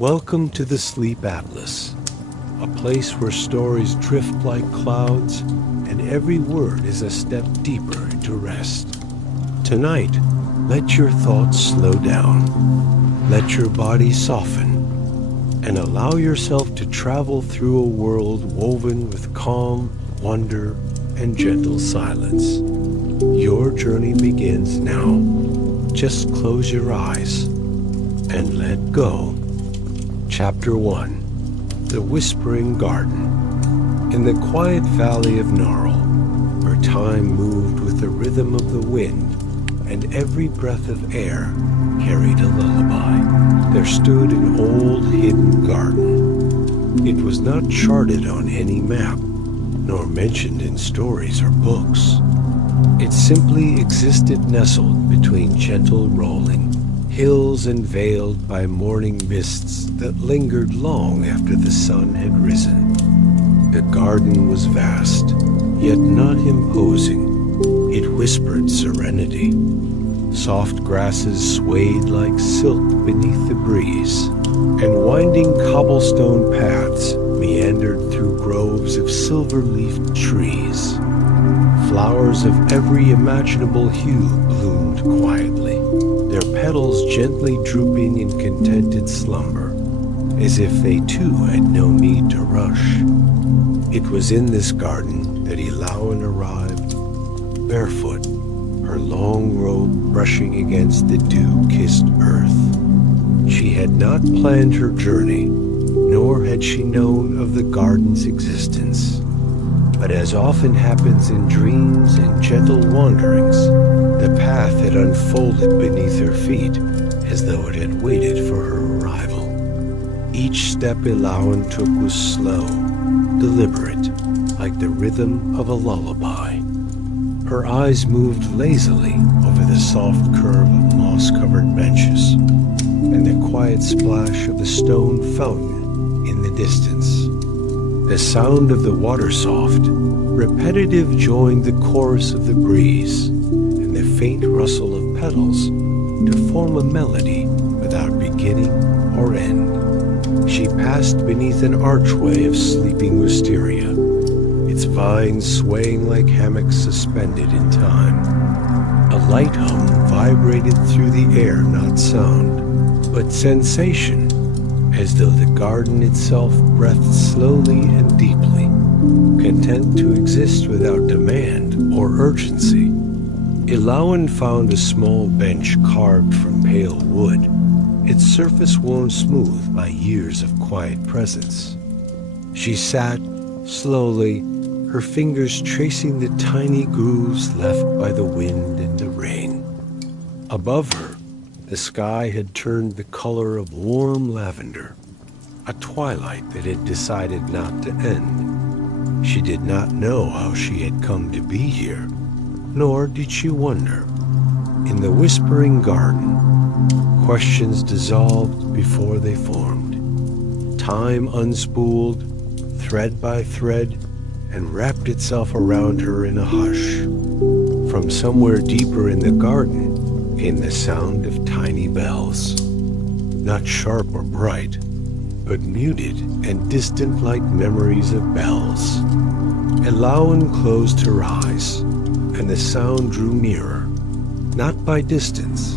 Welcome to the Sleep Atlas, a place where stories drift like clouds and every word is a step deeper into rest. Tonight, let your thoughts slow down, let your body soften, and allow yourself to travel through a world woven with calm, wonder, and gentle silence. Your journey begins now. Just close your eyes and let go. Chapter 1. The Whispering Garden. In the quiet valley of Gnarl, where time moved with the rhythm of the wind and every breath of air carried a lullaby, there stood an old hidden garden. It was not charted on any map, nor mentioned in stories or books. It simply existed nestled between gentle rolling hills and veiled by morning mists that lingered long after the sun had risen. The garden was vast, yet not imposing. It whispered serenity. Soft grasses swayed like silk beneath the breeze, and winding cobblestone paths meandered through groves of silver-leafed trees. Flowers of every imaginable hue bloomed quietly, their petals gently drooping in contented slumber, as if they too had no need to rush. It was in this garden that Elowen arrived, barefoot, her long robe brushing against the dew-kissed earth. She had not planned her journey, nor had she known of the garden's existence. But as often happens in dreams and gentle wanderings, the path had unfolded beneath her feet as though it had waited for her arrival. Each step Elowen took was slow, deliberate, like the rhythm of a lullaby. Her eyes moved lazily over the soft curve of moss-covered benches and the quiet splash of the stone fountain in the distance. The sound of the water soft, repetitive joined the chorus of the breeze and the faint rustle of petals to form a melody without beginning or end. She passed beneath an archway of sleeping wisteria, its vines swaying like hammocks suspended in time. A light hum vibrated through the air, not sound, but sensation, as though the garden itself breathed slowly and deeply, content to exist without demand or urgency. Elowen found a small bench carved from pale wood, its surface worn smooth by years of quiet presence. She sat, slowly, her fingers tracing the tiny grooves left by the wind and the rain. Above her, the sky had turned the color of warm lavender, a twilight that had decided not to end. She did not know how she had come to be here, nor did she wonder. In the whispering garden, questions dissolved before they formed. Time unspooled, thread by thread, and wrapped itself around her in a hush. From somewhere deeper in the garden came the sound of tiny bells, not sharp or bright, but muted and distant like memories of bells. Elowen closed her eyes, and the sound drew nearer, not by distance,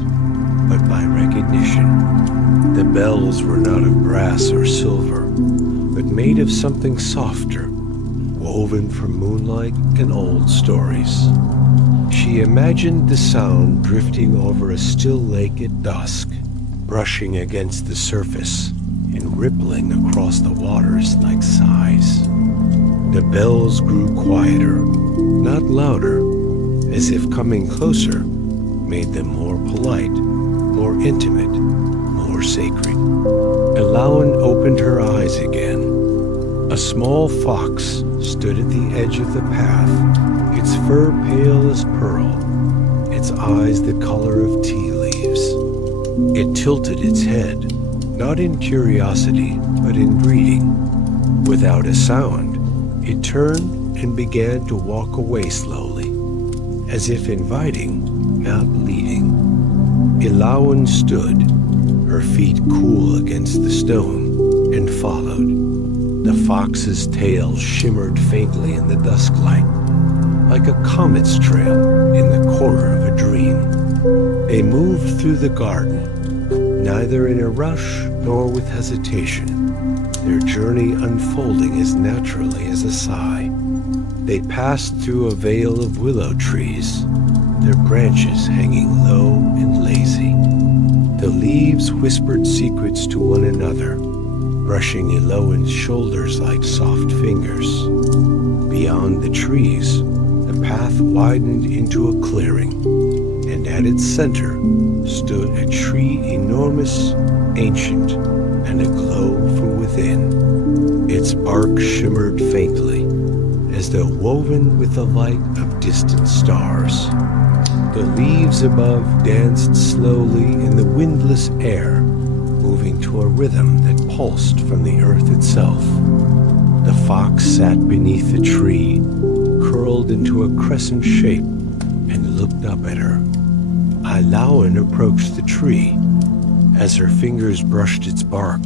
but by recognition. The bells were not of brass or silver, but made of something softer, woven from moonlight and old stories. She imagined the sound drifting over a still lake at dusk, brushing against the surface and rippling across the waters like sighs. The bells grew quieter, not louder, as if coming closer made them more polite, more intimate, more sacred. Elowen opened her eyes again. A small fox stood at the edge of the path, its fur pale as pearl, its eyes the color of tea leaves. It tilted its head, not in curiosity, but in greeting. Without a sound, it turned and began to walk away slowly, as if inviting, not leading. Elowen stood, her feet cool against the stone, and followed. The fox's tail shimmered faintly in the dusk light, like a comet's trail in the corner of a dream. They moved through the garden, neither in a rush nor with hesitation, their journey unfolding as naturally as a sigh. They passed through a veil of willow trees, their branches hanging low and lazy. The leaves whispered secrets to one another, brushing Elowen's shoulders like soft fingers. Beyond the trees, the path widened into a clearing, and at its center stood a tree enormous, ancient, and aglow from within. Its bark shimmered faintly, as though woven with the light of distant stars. The leaves above danced slowly in the windless air, moving to a rhythm that pulsed from the earth itself. The fox sat beneath the tree, curled into a crescent shape, and looked up at her. Elowen approached the tree. As her fingers brushed its bark,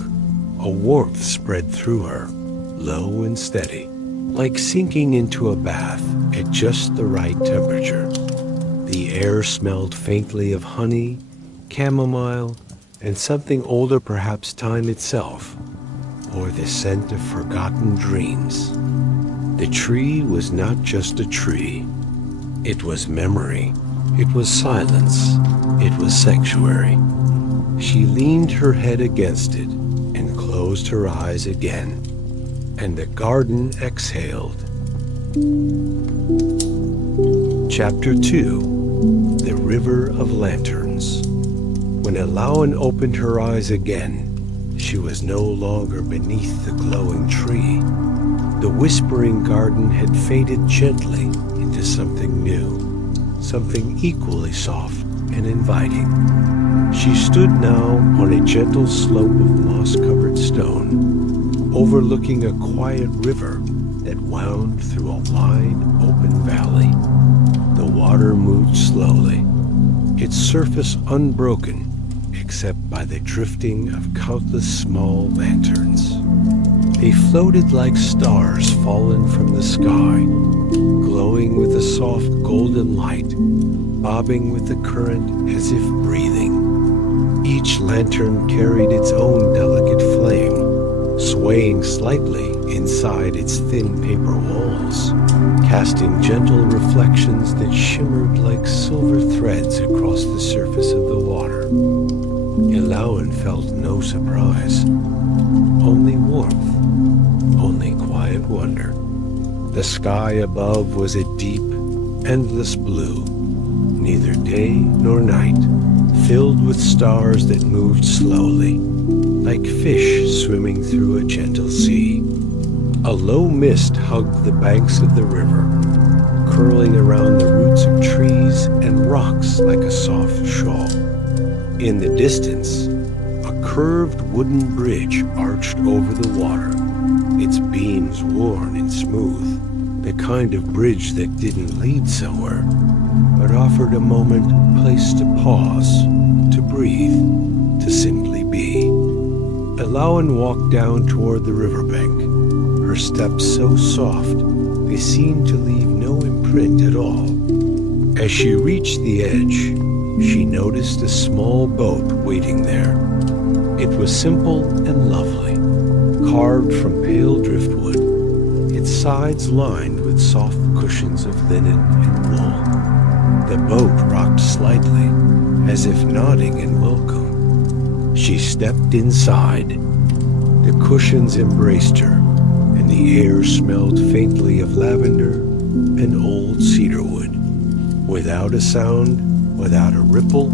a warmth spread through her, low and steady, like sinking into a bath at just the right temperature. The air smelled faintly of honey, chamomile, and something older, perhaps time itself, or the scent of forgotten dreams. The tree was not just a tree. It was memory. It was silence. It was sanctuary. She leaned her head against it and closed her eyes again, and the garden exhaled. Chapter 2: The River of Lanterns. When Elowen opened her eyes again, she was no longer beneath the glowing tree. The whispering garden had faded gently into something new, something equally soft and inviting. She stood now on a gentle slope of moss-covered stone, overlooking a quiet river that wound through a wide, open valley. The water moved slowly, its surface unbroken except by the drifting of countless small lanterns. They floated like stars fallen from the sky, glowing with a soft golden light, bobbing with the current as if breathing. Each lantern carried its own delicate flame, swaying slightly inside its thin paper walls, casting gentle reflections that shimmered like silver threads across the surface of the water. Elowen felt no surprise, only warmth, only quiet wonder. The sky above was a deep, endless blue, neither day nor night, filled with stars that moved slowly, like fish swimming through a gentle sea. A low mist hugged the banks of the river, curling around the roots of trees and rocks like a soft shawl. In the distance, a curved wooden bridge arched over the water, its beams worn and smooth, the kind of bridge that didn't lead somewhere, but offered a moment, place to pause, to breathe, to simply be. Elowen walked down toward the riverbank, her steps so soft they seemed to leave no imprint at all. As she reached the edge, she noticed a small boat waiting there. It was simple and lovely, carved from pale driftwood, its sides lined with soft cushions of linen and wool. The boat rocked slightly, as if nodding in welcome. She stepped inside. The cushions embraced her, and the air smelled faintly of lavender and old cedarwood. Without a sound, without a ripple,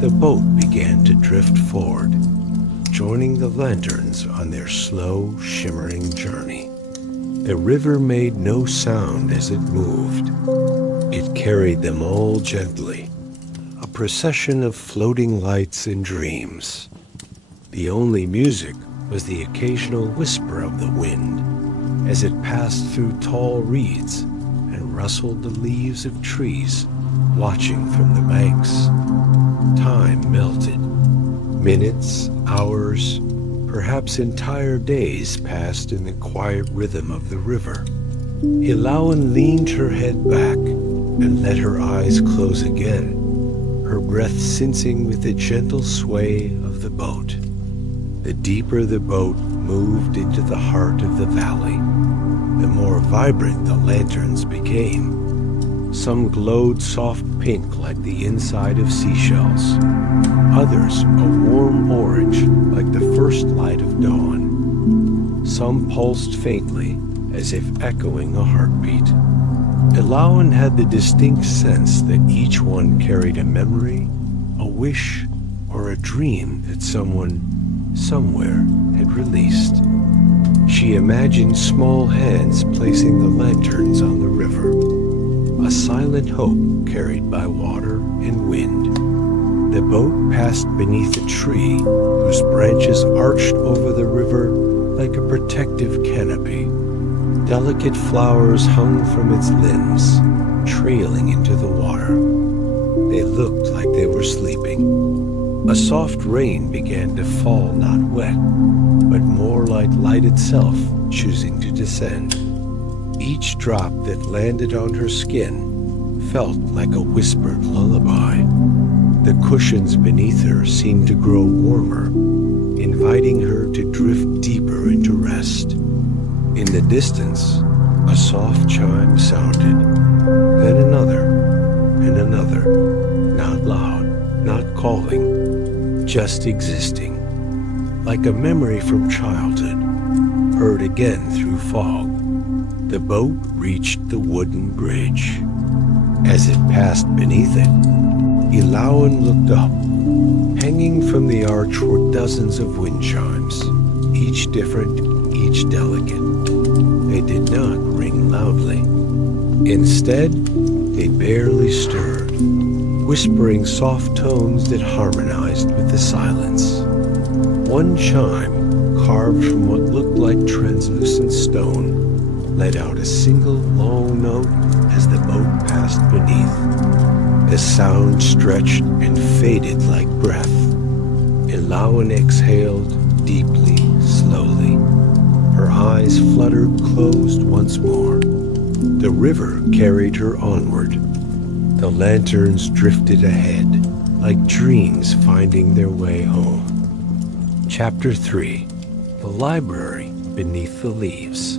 the boat began to drift forward, joining the lanterns on their slow, shimmering journey. The river made no sound as it moved. It carried them all gently, a procession of floating lights and dreams. The only music was the occasional whisper of the wind as it passed through tall reeds and rustled the leaves of trees, watching from the banks. Time melted. Minutes, hours, perhaps entire days passed in the quiet rhythm of the river. Elowen leaned her head back and let her eyes close again, her breath sensing with the gentle sway of the boat. The deeper the boat moved into the heart of the valley, the more vibrant the lanterns became. Some glowed soft pink like the inside of seashells, others a warm orange like the first light of dawn. Some pulsed faintly as if echoing a heartbeat. Elowen had the distinct sense that each one carried a memory, a wish, or a dream that someone, somewhere, had released. She imagined small hands placing the lanterns on the river, a silent hope carried by water and wind. The boat passed beneath a tree whose branches arched over the river like a protective canopy. Delicate flowers hung from its limbs, trailing into the water. They looked like they were sleeping. A soft rain began to fall, not wet, but more like light itself choosing to descend. Each drop that landed on her skin felt like a whispered lullaby. The cushions beneath her seemed to grow warmer, inviting her to drift deeper into rest. In the distance, a soft chime sounded, then another, and another, not loud, not calling, just existing, like a memory from childhood, heard again through fog. The boat reached the wooden bridge. As it passed beneath it, Elowen looked up. Hanging from the arch were dozens of wind chimes, each different, each delicate. They did not ring loudly. Instead, they barely stirred, whispering soft tones that harmonized with the silence. One chime, carved from what looked like translucent stone, let out a single low note as the boat passed beneath. The sound stretched and faded like breath. Elowen exhaled deeply, slowly. Her eyes fluttered closed once more. The river carried her onward. The lanterns drifted ahead, like dreams finding their way home. Chapter 3. The Library Beneath the Leaves.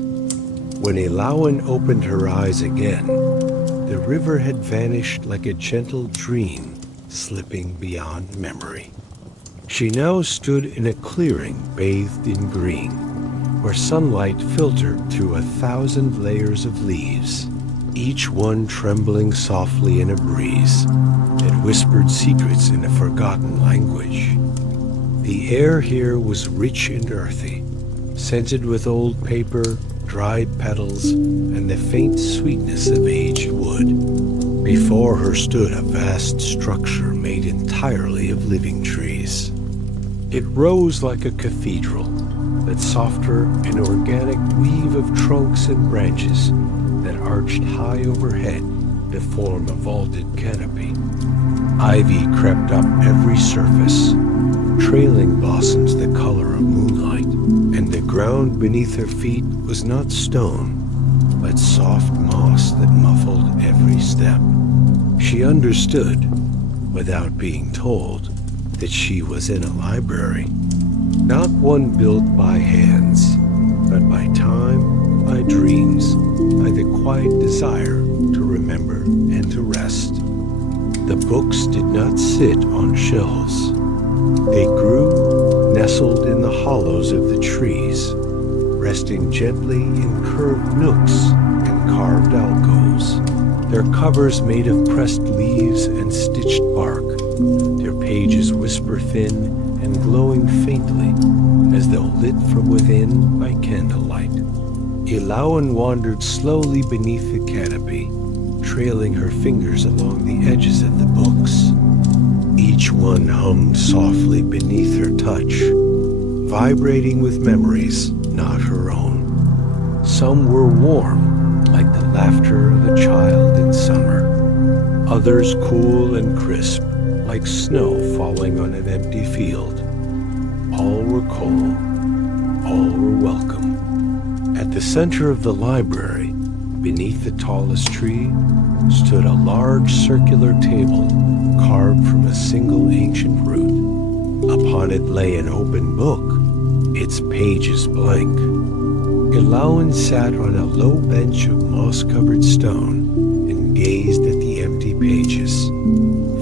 When Elowen opened her eyes again, the river had vanished like a gentle dream slipping beyond memory. She now stood in a clearing bathed in green, where sunlight filtered through 1,000 layers of leaves, each one trembling softly in a breeze that whispered secrets in a forgotten language. The air here was rich and earthy, scented with old paper, dried petals, and the faint sweetness of aged wood. Before her stood a vast structure made entirely of living trees. It rose like a cathedral, that softer and organic weave of trunks and branches that arched high overhead to form a vaulted canopy. Ivy crept up every surface, trailing blossoms the color of moonlight, and the ground beneath her feet was not stone, but soft moss that muffled every step. She understood, without being told, that she was in a library, not one built by hands, but by time, by dreams, by the quiet desire to remember and to rest. The books did not sit on shelves. They grew, nestled in the hollows of the trees, resting gently in curved nooks and carved alcoves, their covers made of pressed leaves and stitched bark, their pages whisper thin and glowing faintly as though lit from within by candlelight. Elowen wandered slowly beneath the canopy, trailing her fingers along the edges of the books. Each one hummed softly beneath her touch, vibrating with memories not her own. Some were warm, like the laughter of a child in summer. Others cool and crisp, like snow falling on an empty field. All were calm, all were welcome. At the center of the library, beneath the tallest tree, stood a large circular table carved from a single ancient root. Upon it lay an open book, its pages blank. Elowen sat on a low bench of moss-covered stone and gazed at the empty pages,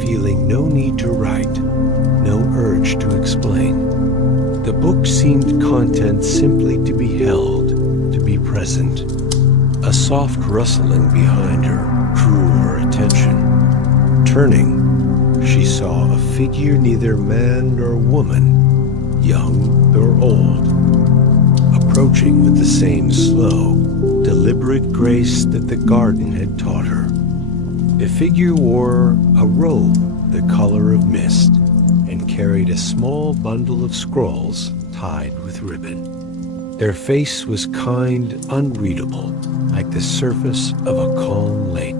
feeling no need to write, no urge to explain. The book seemed content simply to be held, to be present. A soft rustling behind her drew her attention. Turning, she saw a figure neither man nor woman, young nor old, approaching with the same slow, deliberate grace that the garden had taught her. The figure wore a robe the color of mist and carried a small bundle of scrolls tied with ribbon. Their face was kind, unreadable, like the surface of a calm lake.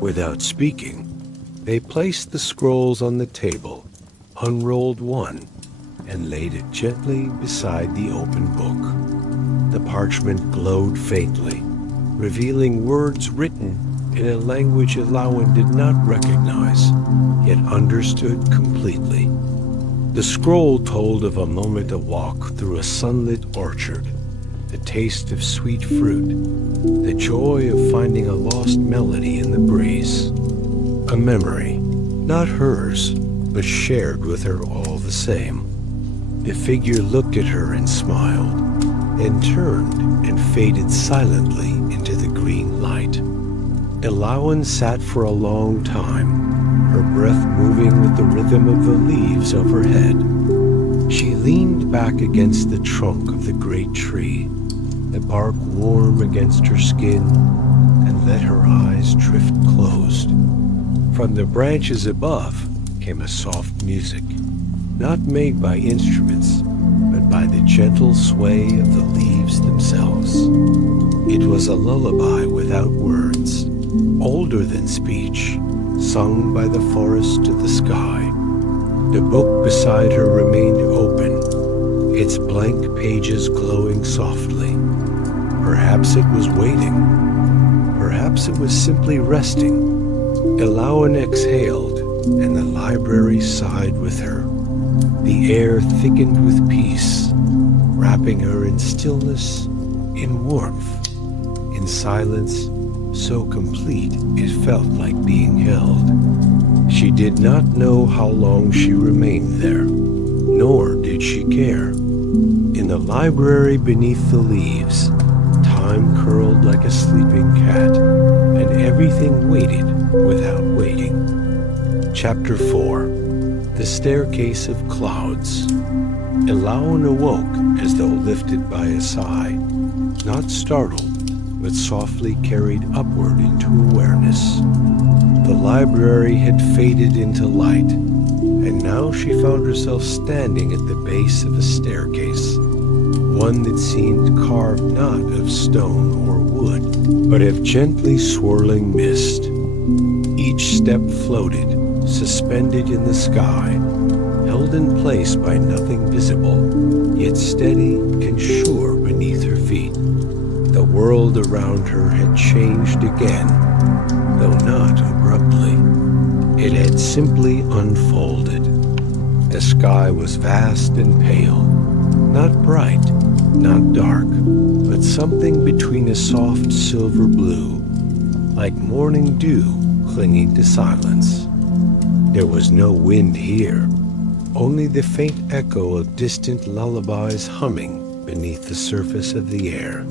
Without speaking, they placed the scrolls on the table, unrolled one, and laid it gently beside the open book. The parchment glowed faintly, revealing words written in a language Elowen did not recognize, yet understood completely. The scroll told of a moment a walk through a sunlit orchard, the taste of sweet fruit, the joy of finding a lost melody in the breeze. A memory, not hers, but shared with her all the same. The figure looked at her and smiled, then turned and faded silently into the green light. Elowen sat for a long time, her breath moving with the rhythm of the leaves overhead. She leaned back against the trunk of the great tree, the bark warm against her skin, and let her eyes drift closed. From the branches above came a soft music, not made by instruments, but by the gentle sway of the leaves themselves. It was a lullaby without words, older than speech, sung by the forest to the sky. The book beside her remained open, its blank pages glowing softly. Perhaps it was waiting. Perhaps it was simply resting. Elowen exhaled, and the library sighed with her. The air thickened with peace, wrapping her in stillness, in warmth, in silence so complete it felt like being held. She did not know how long she remained there, nor did she care. In the library beneath the leaves, time curled like a sleeping cat, and everything waited without waiting. Chapter 4. The Staircase of Clouds. Elowen awoke as though lifted by a sigh, not startled, but softly carried upward into awareness. The library had faded into light, and now she found herself standing at the base of a staircase, one that seemed carved not of stone or wood, but of gently swirling mist. Each step floated, suspended in the sky, held in place by nothing visible, yet steady and sure beneath her feet. The world around her had changed again, though not abruptly. It had simply unfolded. The sky was vast and pale, not bright, not dark, but something between a soft silver blue, like morning dew clinging to silence. There was no wind here, only the faint echo of distant lullabies humming beneath the surface of the air.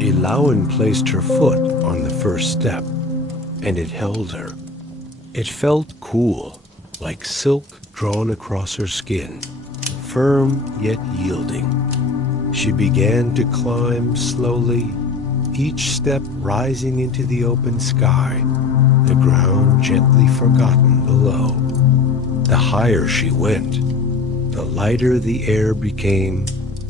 Elowen placed her foot on the first step, and it held her. It felt cool, like silk drawn across her skin, firm yet yielding. She began to climb slowly, each step rising into the open sky, the ground gently forgotten below. The higher she went, the lighter the air became,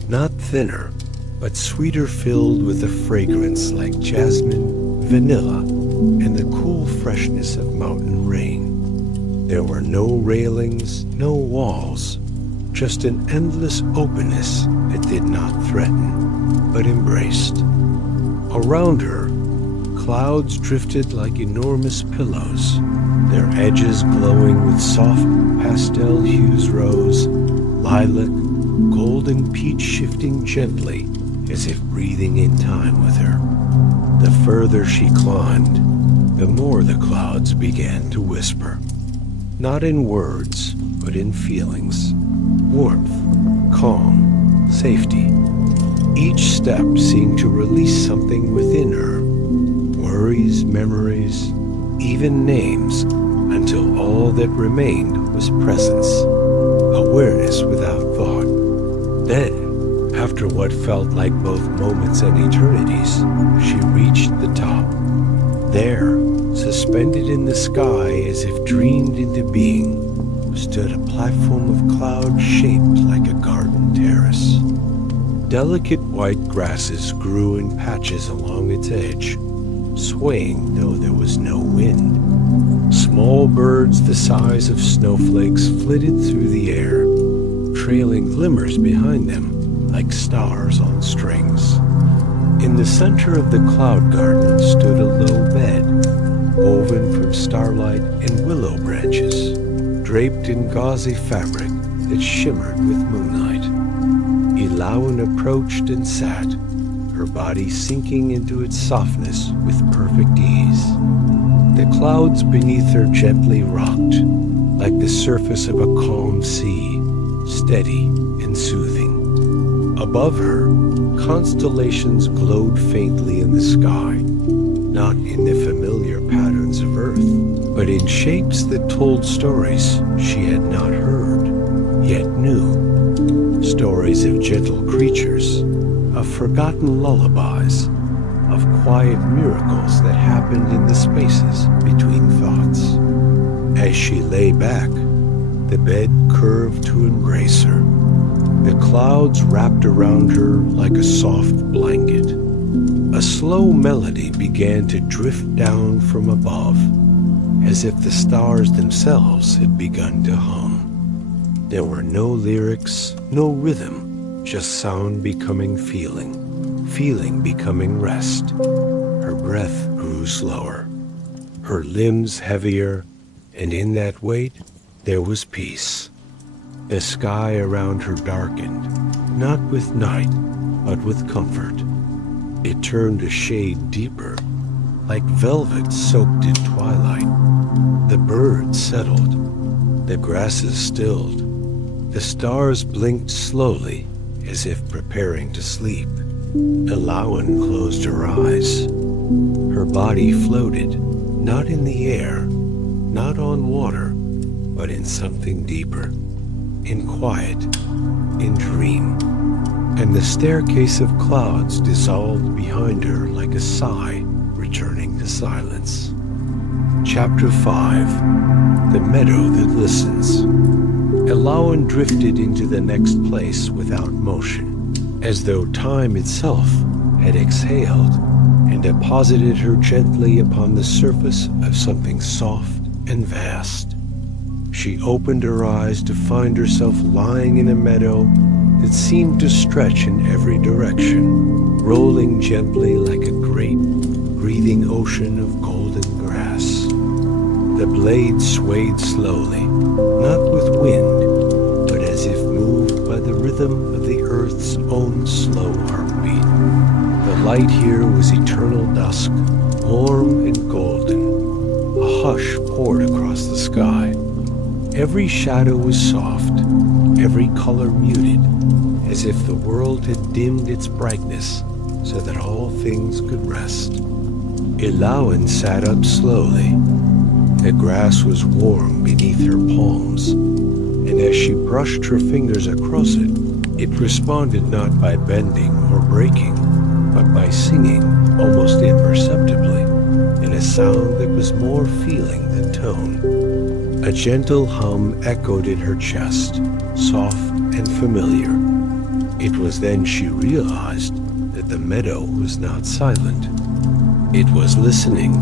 not thinner, but sweeter, filled with a fragrance like jasmine, vanilla, and the cool freshness of mountain rain. There were no railings, no walls, just an endless openness that did not threaten, but embraced. Around her, clouds drifted like enormous pillows, their edges glowing with soft pastel hues rose, lilac, golden peach shifting gently as if breathing in time with her. The further she climbed, the more the clouds began to whisper, not in words, but in feelings. Warmth, calm, safety. Each step seemed to release something within her. Worries, memories, even names, until all that remained was presence, awareness without thought. Then, after what felt like both moments and eternities, she reached the top. There, suspended in the sky as if dreamed into being, stood a platform of cloud shaped like a garden terrace. Delicate white grasses grew in patches along its edge, swaying though there was no wind. Small birds the size of snowflakes flitted through the air, trailing glimmers behind them like stars on strings. In the center of the cloud garden stood a low bed, woven from starlight and willow branches, draped in gauzy fabric that shimmered with moonlight. Elowen approached and sat, her body sinking into its softness with perfect ease. The clouds beneath her gently rocked, like the surface of a calm sea, steady and soothing. Above her, constellations glowed faintly in the sky, not in the familiar patterns of Earth, but in shapes that told stories she had not heard, yet knew. Stories of gentle creatures, of forgotten lullabies, of quiet miracles that happened in the spaces between thoughts. As she lay back, the bed curved to embrace her. The clouds wrapped around her like a soft blanket. A slow melody began to drift down from above, as if the stars themselves had begun to hum. There were no lyrics, no rhythm, just sound becoming feeling, feeling becoming rest. Her breath grew slower, her limbs heavier, and in that weight there was peace. The sky around her darkened, not with night, but with comfort. It turned a shade deeper, like velvet soaked in twilight. The birds settled, the grasses stilled, the stars blinked slowly as if preparing to sleep. Elowen closed her eyes. Her body floated, not in the air, not on water, but in something deeper, in quiet, in dream. And the staircase of clouds dissolved behind her like a sigh, returning to silence. Chapter 5. The Meadow That Listens. Elowen drifted into the next place without motion, as though time itself had exhaled and deposited her gently upon the surface of something soft and vast. She opened her eyes to find herself lying in a meadow that seemed to stretch in every direction, rolling gently like a great, breathing ocean of golden grass. The blades swayed slowly, not with wind, but as if moved by the rhythm of the earth's own slow heartbeat. The light here was eternal dusk, warm and golden. A hush poured across the sky. Every shadow was soft, every color muted, as if the world had dimmed its brightness so that all things could rest. Elowen sat up slowly. The grass was warm beneath her palms, and as she brushed her fingers across it, it responded not by bending or breaking, but by singing almost imperceptibly, in a sound that was more feeling than tone. A gentle hum echoed in her chest, soft and familiar. It was then she realized that the meadow was not silent. It was listening.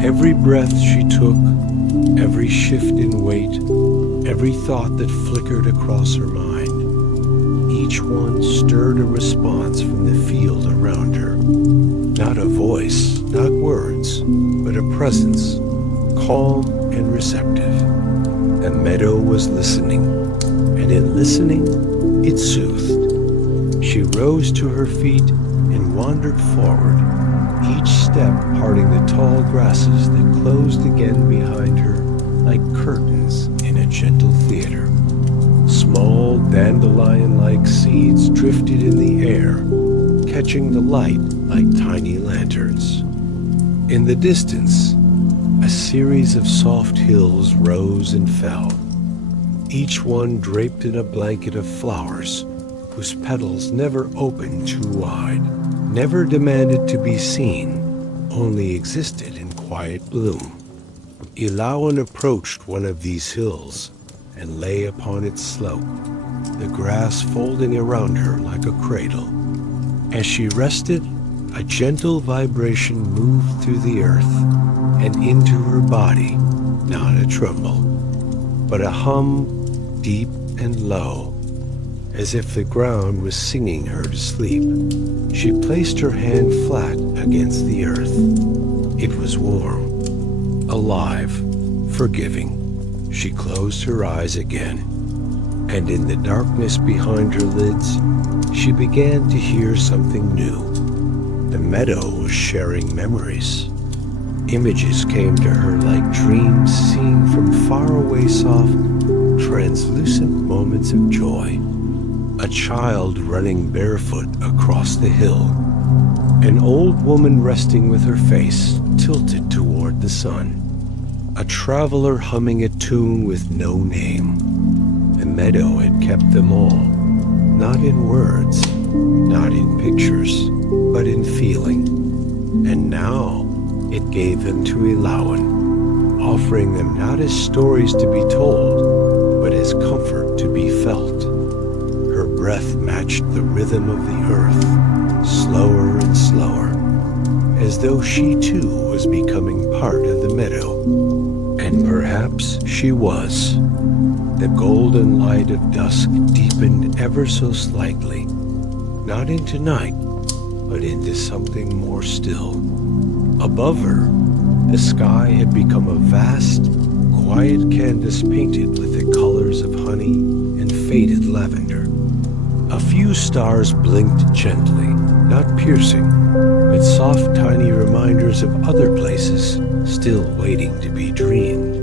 Every breath she took, every shift in weight, every thought that flickered across her mind. Each one stirred a response from the field around her. Not a voice, not words, but a presence, calm and receptive. The meadow was listening, and in listening, it soothed. She rose to her feet and wandered forward, each step parting the tall grasses that closed again behind her like curtains in a gentle theater. Small dandelion-like seeds drifted in the air, catching the light like tiny lanterns. In the distance, a series of soft hills rose and fell, each one draped in a blanket of flowers whose petals never opened too wide, never demanded to be seen, only existed in quiet bloom. Elowen approached one of these hills and lay upon its slope, the grass folding around her like a cradle. As she rested, a gentle vibration moved through the earth and into her body, not a tremble, but a hum deep and low, as if the ground was singing her to sleep. She placed her hand flat against the earth. It was warm, alive, forgiving. She closed her eyes again, and in the darkness behind her lids, she began to hear something new. The meadow was sharing memories. Images came to her like dreams seen from faraway soft, translucent moments of joy. A child running barefoot across the hill. An old woman resting with her face tilted toward the sun. A traveler humming a tune with no name. The meadow had kept them all, not in words, not in pictures, but in feeling. And now it gave them to Elowen, offering them not as stories to be told, but as comfort to be felt. Her breath matched the rhythm of the earth, slower and slower, as though she too was becoming part of the meadow. And perhaps she was. The golden light of dusk deepened ever so slightly, not into night, but into something more still. Above her, the sky had become a vast, quiet canvas painted with the colors of honey and faded lavender. A few stars blinked gently, not piercing, but soft, tiny reminders of other places still waiting to be dreamed.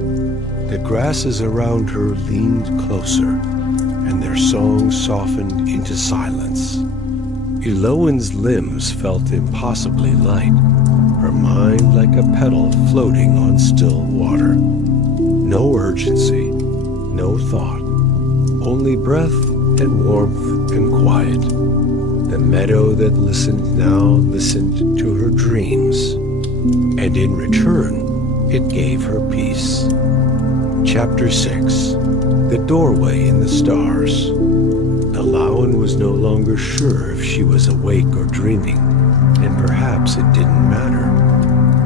The grasses around her leaned closer, and their song softened into silence. Elowen's limbs felt impossibly light, her mind like a petal floating on still water. No urgency, no thought, only breath and warmth and quiet. The meadow that listened now listened to her dreams, and in return, it gave her peace. Chapter 6. The Doorway in the Stars. Elowen was no longer sure if she was awake or dreaming, and perhaps it didn't matter.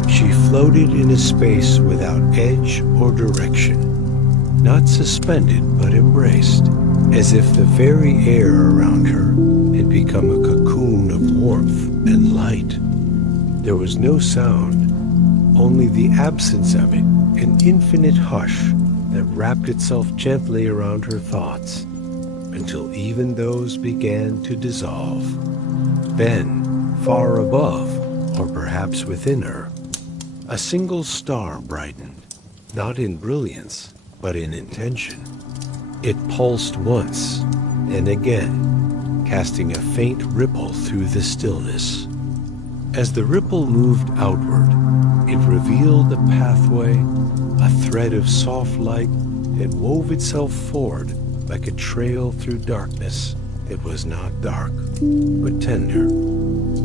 She floated in a space without edge or direction, not suspended but embraced, as if the very air around her had become a cocoon of warmth and light. There was no sound, only the absence of it, an infinite hush that wrapped itself gently around her thoughts, until even those began to dissolve. Then, far above, or perhaps within her, a single star brightened, not in brilliance, but in intention. It pulsed once, and again, casting a faint ripple through the stillness. As the ripple moved outward, it revealed a pathway, a thread of soft light that wove itself forward like a trail through darkness that was not dark, but tender.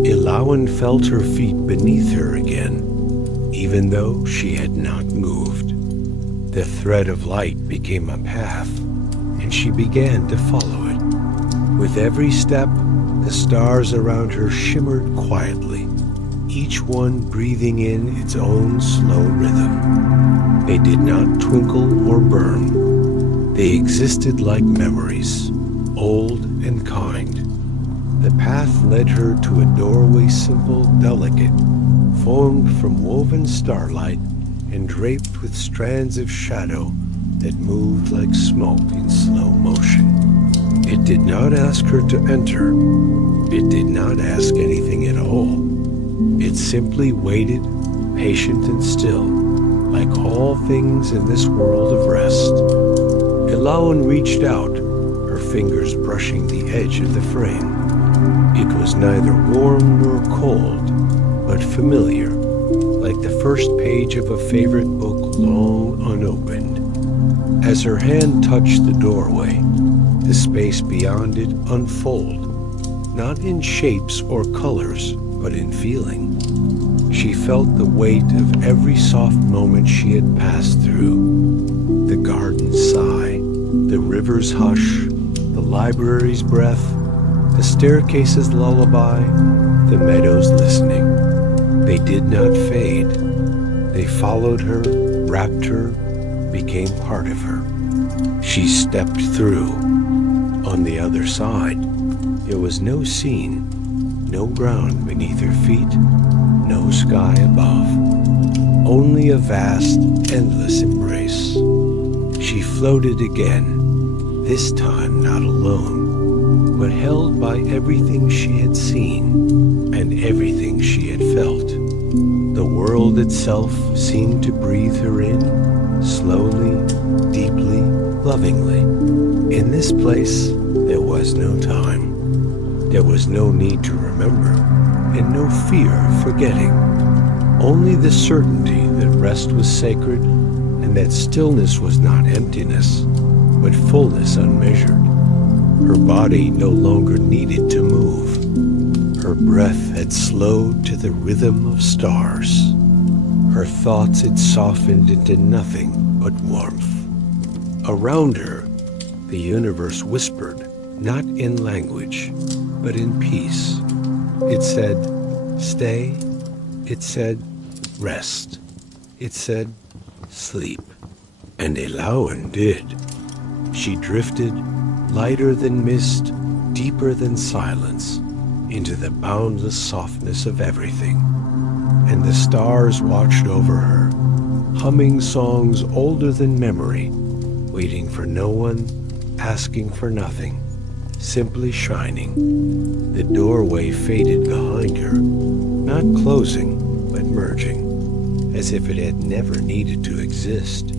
Elowen felt her feet beneath her again, even though she had not moved. The thread of light became a path, and she began to follow it. With every step, the stars around her shimmered quietly, each one breathing in its own slow rhythm. They did not twinkle or burn. They existed like memories, old and kind. The path led her to a doorway simple, delicate, formed from woven starlight and draped with strands of shadow that moved like smoke in slow motion. It did not ask her to enter. It did not ask anything at all. It simply waited, patient and still, like all things in this world of rest. Elowen reached out, her fingers brushing the edge of the frame. It was neither warm nor cold, but familiar, like the first page of a favorite book long unopened. As her hand touched the doorway, the space beyond it unfolded, not in shapes or colors, but in feeling. She felt the weight of every soft moment she had passed through. The garden's sigh, the river's hush, the library's breath, the staircase's lullaby, the meadow's listening. They did not fade. They followed her, wrapped her, became part of her. She stepped through. On the other side, there was no scene, no ground beneath her feet, no sky above, only a vast, endless embrace. She floated again, this time not alone, but held by everything she had seen and everything she had felt. The world itself seemed to breathe her in, slowly, deeply, lovingly. In this place, there was no time. There was no need to remember, and no fear of forgetting. Only the certainty that rest was sacred, and that stillness was not emptiness, but fullness unmeasured. Her body no longer needed to move. Her breath had slowed to the rhythm of stars. Her thoughts had softened into nothing but warmth. Around her, the universe whispered, not in language, but in peace. It said, stay. It said, rest. It said, sleep. And Elowen did. She drifted, lighter than mist, deeper than silence, into the boundless softness of everything. And the stars watched over her, humming songs older than memory, waiting for no one, asking for nothing, simply shining. The doorway faded behind her, not closing, but merging, as if it had never needed to exist.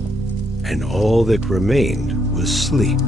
And all that remained was sleep.